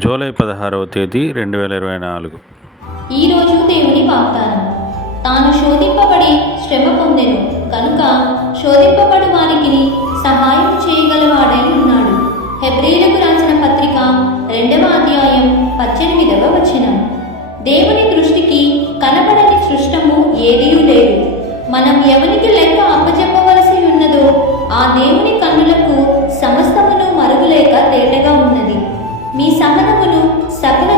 July 16వ తేదీ 2024. ఈరోజు దేవుని వాగ్దానం. తాను శోధింపబడి శ్రమ పొందెను కనుక శోధింపబడు వారికి సహాయం చేయగలవాడై ఉన్నాడు. హెబ్రీయులకు రాసిన పత్రిక 2వ అధ్యాయం 18వ వచనం. దేవుని దృష్టికి కనబడని సృష్టము ఏదీ లేదు. మనం ఎవనికి లెక్క అప్పచెప్పవలసి ఉన్నదో ఆ దేవుని కన్నులకు సమస్తమును మరుగులేక తేటగా ఉన్నది. మీ సహనమును సకల